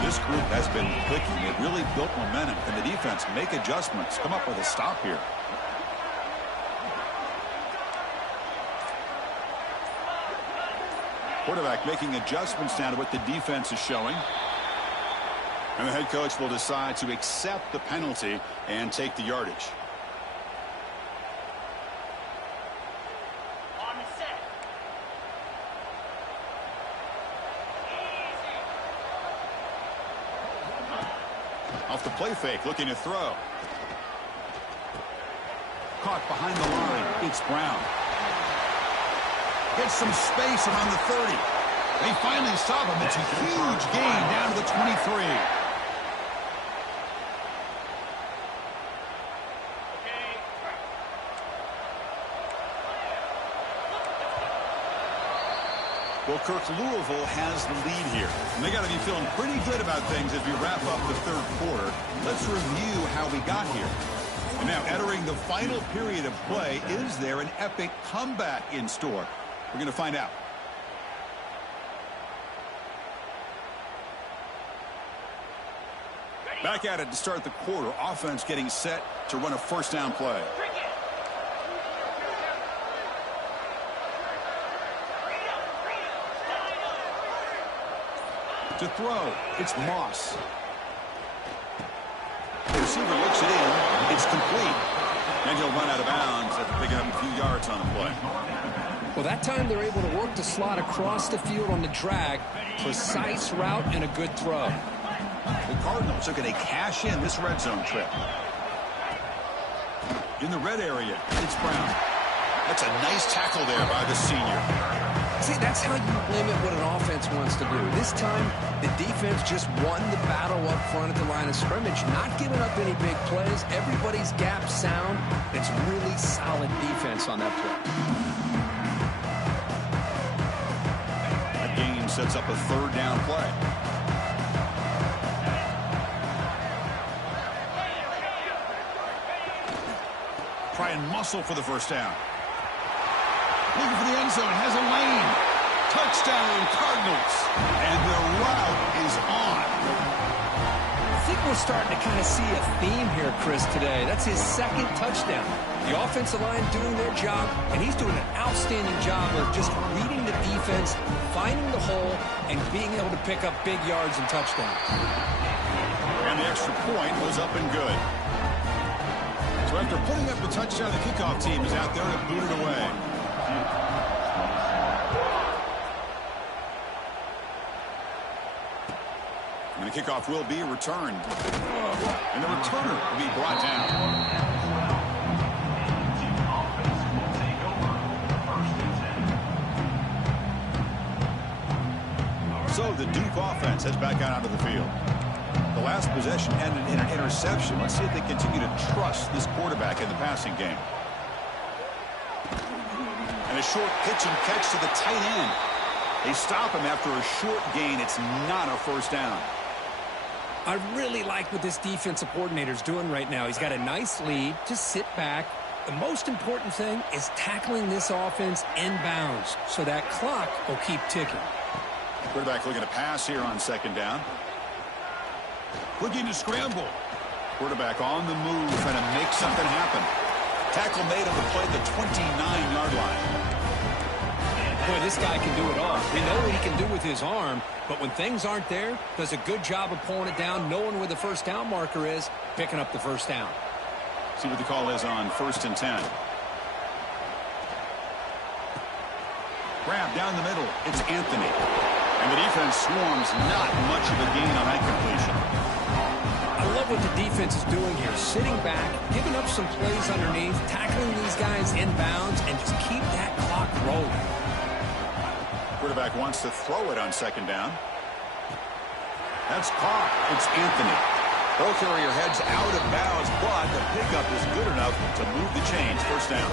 This group has been clicking. It really built momentum. Can the defense make adjustments, come up with a stop here? Quarterback making adjustments now to what the defense is showing. And the head coach will decide to accept the penalty and take the yardage. Off the play fake, looking to throw. Caught behind the line. It's Brown. Gets some space around the 30. They finally stop him. It's a huge gain down to the 23. Well, Kirk, Louisville has the lead here. And they got to be feeling pretty good about things as we wrap up the third quarter. Let's review how we got here. And now, entering the final period of play, is there an epic comeback in store? We're going to find out. Back at it to start the quarter. Offense getting set to run a first down play. To throw, it's Moss. The receiver looks it in. It's complete. And he'll run out of bounds after picking up a few yards on the play. Well, that time they're able to work the slot across the field on the drag. Precise route and a good throw. The Cardinals are going to cash in this red zone trip. In the red area, it's Brown. That's a nice tackle there by the senior. See, that's how you limit what an offense wants to do. This time, the defense just won the battle up front at the line of scrimmage, not giving up any big plays. Everybody's gap sound. It's really solid defense on that play. Game sets up a third down play. Try and muscle for the first down. Looking for the end zone, has a lane. Touchdown, Cardinals. And the route is on. I think we're starting to kind of see a theme here, Chris, today. That's his second touchdown. The offensive line doing their job, and he's doing an outstanding job of just reading the defense, finding the hole, and being able to pick up big yards and touchdowns. And the extra point was up and good. So after putting up a touchdown, the kickoff team is out there to boot it away. And the kickoff will be returned. And the returner will be brought down. So the Duke offense heads back out onto the field. The last possession ended in an interception. Let's see if they continue to trust this quarterback in the passing game. And a short pitch and catch to the tight end. They stop him after a short gain. It's not a first down. I really like what this defensive coordinator is doing right now. He's got a nice lead. Just sit back. The most important thing is tackling this offense inbounds so that clock will keep ticking. Quarterback looking to pass here on second down. Looking to scramble. Quarterback on the move, trying to make something happen. Tackle made on the play at the 29-yard line. Boy, this guy can do it all. We know what he can do with his arm, but when things aren't there, does a good job of pulling it down, knowing where the first down marker is, picking up the first down. See what the call is on 1st and 10. Grab down the middle. It's Anthony. And the defense swarms, not much of a gain on that completion. I love what the defense is doing here. Sitting back, giving up some plays underneath, tackling these guys inbounds, and just keep that clock rolling. Quarterback wants to throw it on second down. That's caught. It's Anthony. Ball carrier heads out of bounds, but the pickup is good enough to move the chains. First down.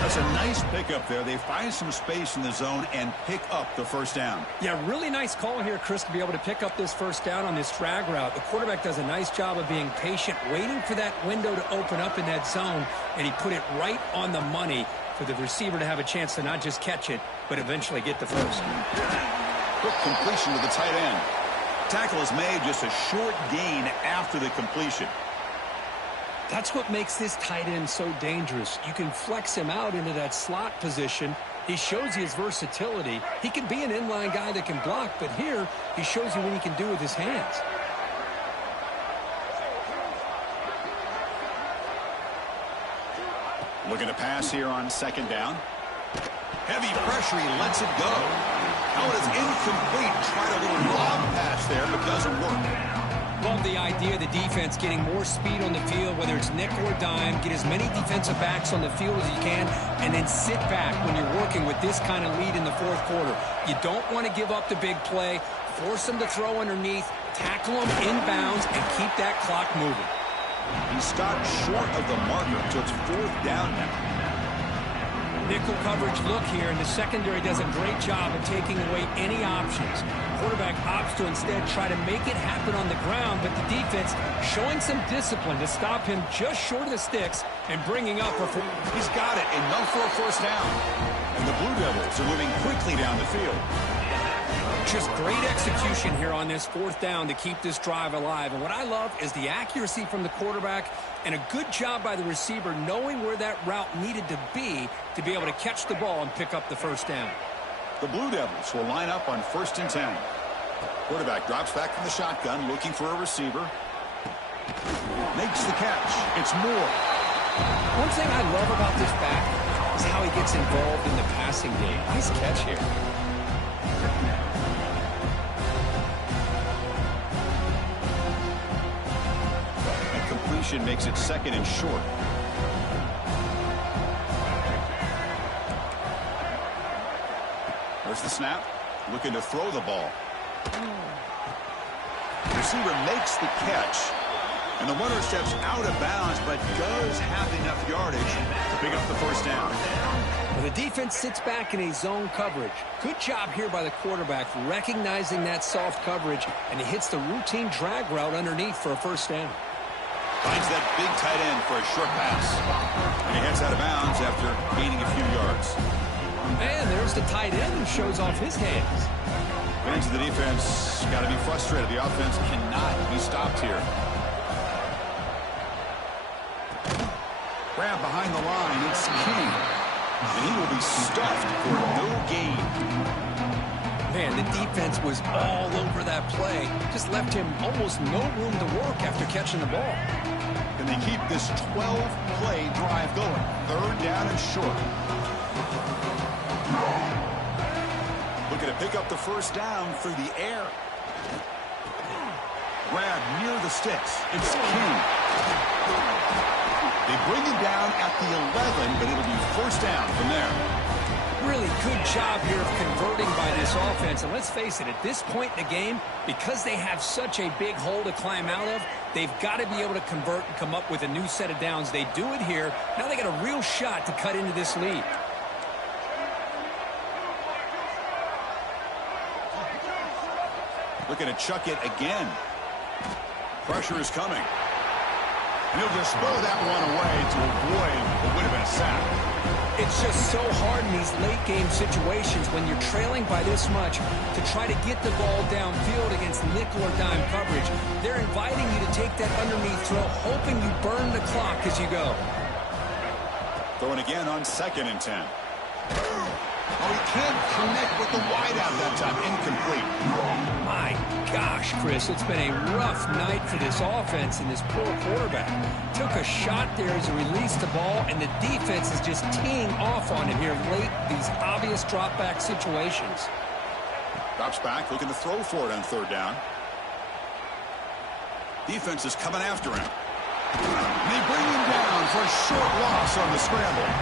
That's a nice pickup there. They find some space in the zone and pick up the first down. Yeah, really nice call here, Chris, to be able to pick up this first down on this drag route. The quarterback does a nice job of being patient, waiting for that window to open up in that zone, and he put it right on the money for the receiver to have a chance to not just catch it, but eventually get the first. Quick completion to the tight end. Tackle is made, just a short gain after the completion. That's what makes this tight end so dangerous. You can flex him out into that slot position. He shows you his versatility. He can be an inline guy that can block, but here he shows you what he can do with his hands. Looking to pass here on second down. Heavy pressure, he lets it go. Now it is incomplete. Tried a little lob pass there, but doesn't work. Love the idea of the defense getting more speed on the field, whether it's nickel or dime. Get as many defensive backs on the field as you can, and then sit back when you're working with this kind of lead in the fourth quarter. You don't want to give up the big play. Force them to throw underneath, tackle them inbounds, and keep that clock moving. He stopped short of the marker, so it's fourth down now. Nickel coverage look here, and the secondary does a great job of taking away any options. Quarterback opts to instead try to make it happen on the ground, but the defense showing some discipline to stop him just short of the sticks and bringing up a fourth. He's got it, enough for a first down. And the Blue Devils are moving quickly down the field. Just great execution here on this fourth down to keep this drive alive. And what I love is the accuracy from the quarterback and a good job by the receiver knowing where that route needed to be able to catch the ball and pick up the first down. The Blue Devils will line up on 1st and 10. Quarterback drops back from the shotgun, looking for a receiver. Makes the catch. It's Moore. One thing I love about this back is how he gets involved in the passing game. Nice catch here. That completion makes it second and short. There's the snap. Looking to throw the ball. The receiver makes the catch. And the runner steps out of bounds, but does have enough yardage to pick up the first down. Well, the defense sits back in a zone coverage. Good job here by the quarterback recognizing that soft coverage, and he hits the routine drag route underneath for a first down. Finds that big tight end for a short pass. And he heads out of bounds after gaining a few yards. And there's the tight end who shows off his hands. Fans of the defense got to be frustrated. The offense cannot be stopped here. Grab behind the line. It's King. And he will be stuffed for no gain. Man, the defense was all over that play. Just left him almost no room to work after catching the ball. Can they keep this 12-play drive going? Third down and short. Looking to pick up the first down through the air. Grab near the sticks. It's King. They bring him down at the 11, but it'll be first down from there. Really good job here of converting by this offense. And let's face it, at this point in the game, because they have such a big hole to climb out of, they've got to be able to convert and come up with a new set of downs. They do it here. Now they got a real shot to cut into this lead. Looking to chuck it again. Pressure is coming. And he'll just throw that one away to avoid what would have been a sack. It's just so hard in these late-game situations when you're trailing by this much to try to get the ball downfield against nickel or dime coverage. They're inviting you to take that underneath throw, hoping you burn the clock as you go. Throwing again on 2nd and 10. Oh, he can't connect with the wideout that time. Incomplete. My gosh, Chris, it's been a rough night for this offense and this poor quarterback. Took a shot there as he released the ball, and the defense is just teeing off on him here late, these obvious drop-back situations. Drops back, looking to throw for it on 3rd down. Defense is coming after him. And they bring him down for a short loss on the scramble.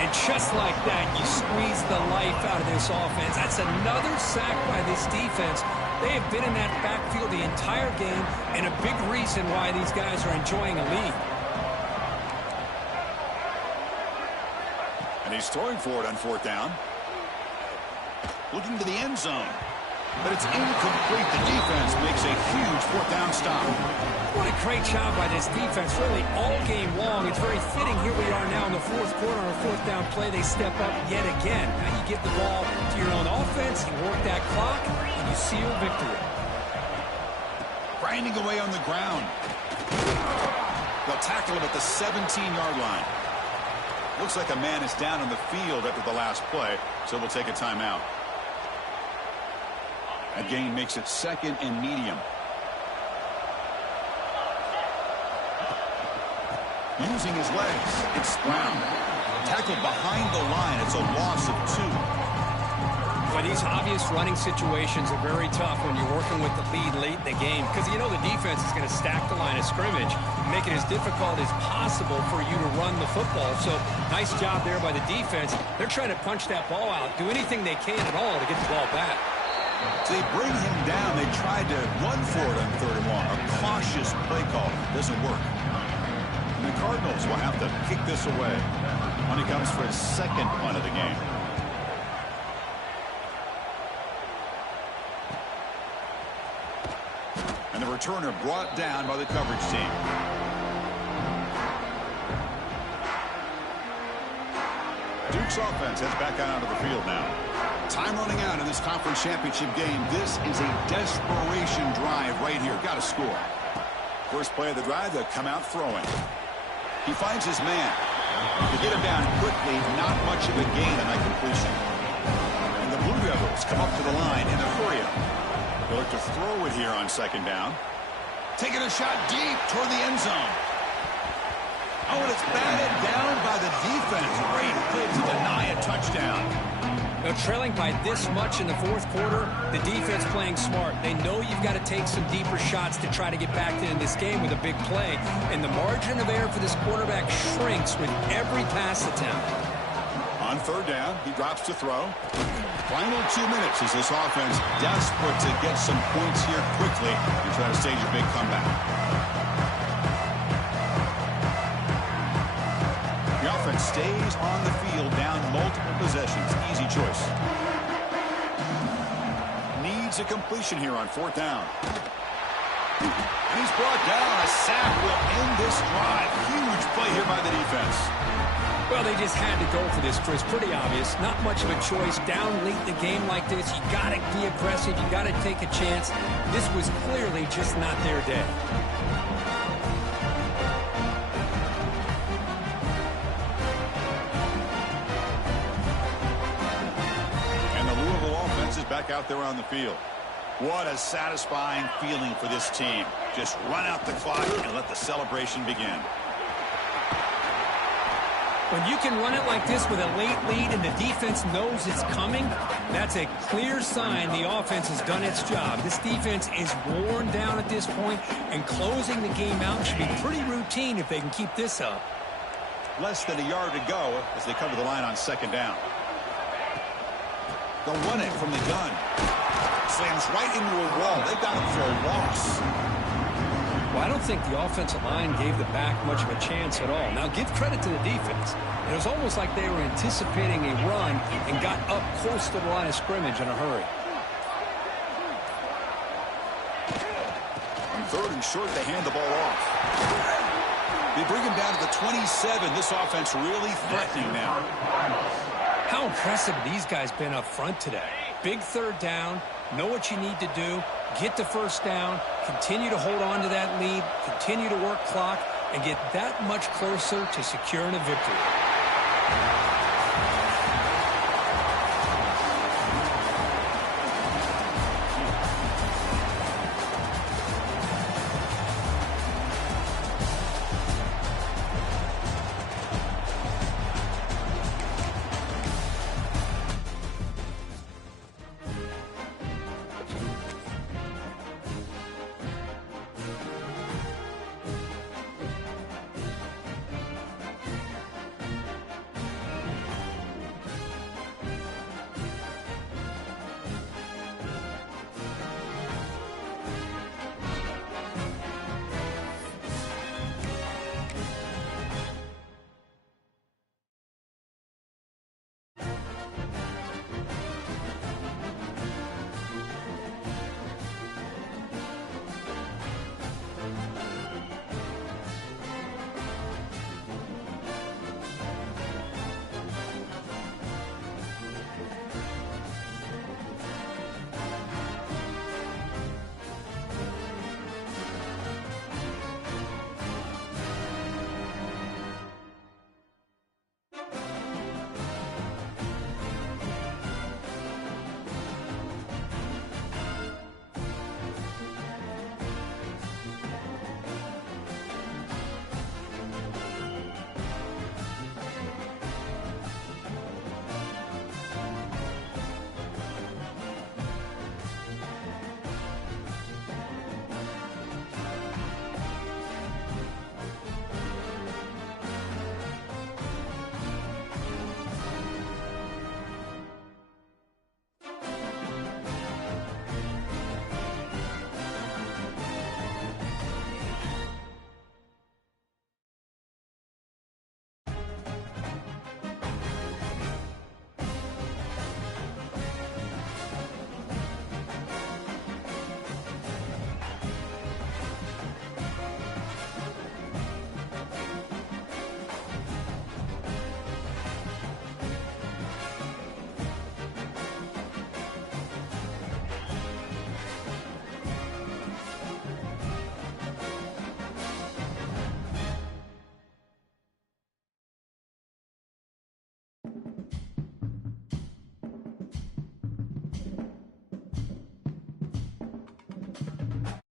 And just like that, you squeeze the life out of this offense. That's another sack by this defense. They have been in that backfield the entire game, and a big reason why these guys are enjoying a lead. And he's throwing for it on 4th down. Looking to the end zone. But it's incomplete. The defense makes a huge 4th down stop. What a great job by this defense, really all game long. It's very fitting. Here we are now in the 4th quarter on a 4th down play. They step up yet again. Now you give the ball to your own offense, you work that clock, and you seal victory. Grinding away on the ground. They'll tackle him at the 17-yard line. Looks like a man is down on the field after the last play, so we'll take a timeout. That gain makes it 2nd and medium. Using his legs, it's Brown. Tackled behind the line. It's a loss of 2. Well, these obvious running situations are very tough when you're working with the lead late in the game, because you know the defense is going to stack the line of scrimmage, make it as difficult as possible for you to run the football. So nice job there by the defense. They're trying to punch that ball out, do anything they can at all to get the ball back. So they bring him down. They tried to run for it on 3rd and 1. A cautious play call. Doesn't work. And the Cardinals will have to kick this away when he comes for his 2nd punt of the game. And the returner brought down by the coverage team. Duke's offense heads back out onto the field now. Time running out in this conference championship game. This is a desperation drive right here. Got to score. First play of the drive, they'll come out throwing. He finds his man. To get him down quickly, not much of a gain on that completion. And the Blue Devils come up to the line in a hurry up. They'll look to throw it here on 2nd down. Taking a shot deep toward the end zone. Oh, and it's batted down by the defense. Great play to deny a touchdown. Now, trailing by this much in the 4th quarter, the defense playing smart. They know you've got to take some deeper shots to try to get back in this game with a big play. And the margin of error for this quarterback shrinks with every pass attempt. On 3rd down, he drops to throw. Final 2 minutes as this offense desperate to get some points here quickly and try to stage a big comeback. The offense stays on the field down multiple possessions. Easy choice. Needs a completion here on 4th down. And he's brought down. A sack will end this drive. Huge play here by the defense. Well, they just had to go for this, Chris. Pretty obvious. Not much of a choice. Down late in the game like this, you got to be aggressive. You got to take a chance. This was clearly just not their day. Back out there on the field. What a satisfying feeling for this team. Just run out the clock and let the celebration begin. When you can run it like this with a late lead and the defense knows it's coming, that's a clear sign the offense has done its job. This defense is worn down at this point, and closing the game out should be pretty routine if they can keep this up. Less than a yard to go as they come to the line on 2nd down. They'll run it from the gun. Slams right into a wall. They got him for a loss. Well, I don't think the offensive line gave the back much of a chance at all. Now, give credit to the defense. It was almost like they were anticipating a run and got up close to the line of scrimmage in a hurry. On 3rd and short, they hand the ball off. They bring him down to the 27. This offense really threatening now. How impressive these guys been up front today. Big 3rd down. Know what you need to do. Get the 1st down. Continue to hold on to that lead. Continue to work clock. And get that much closer to securing a victory.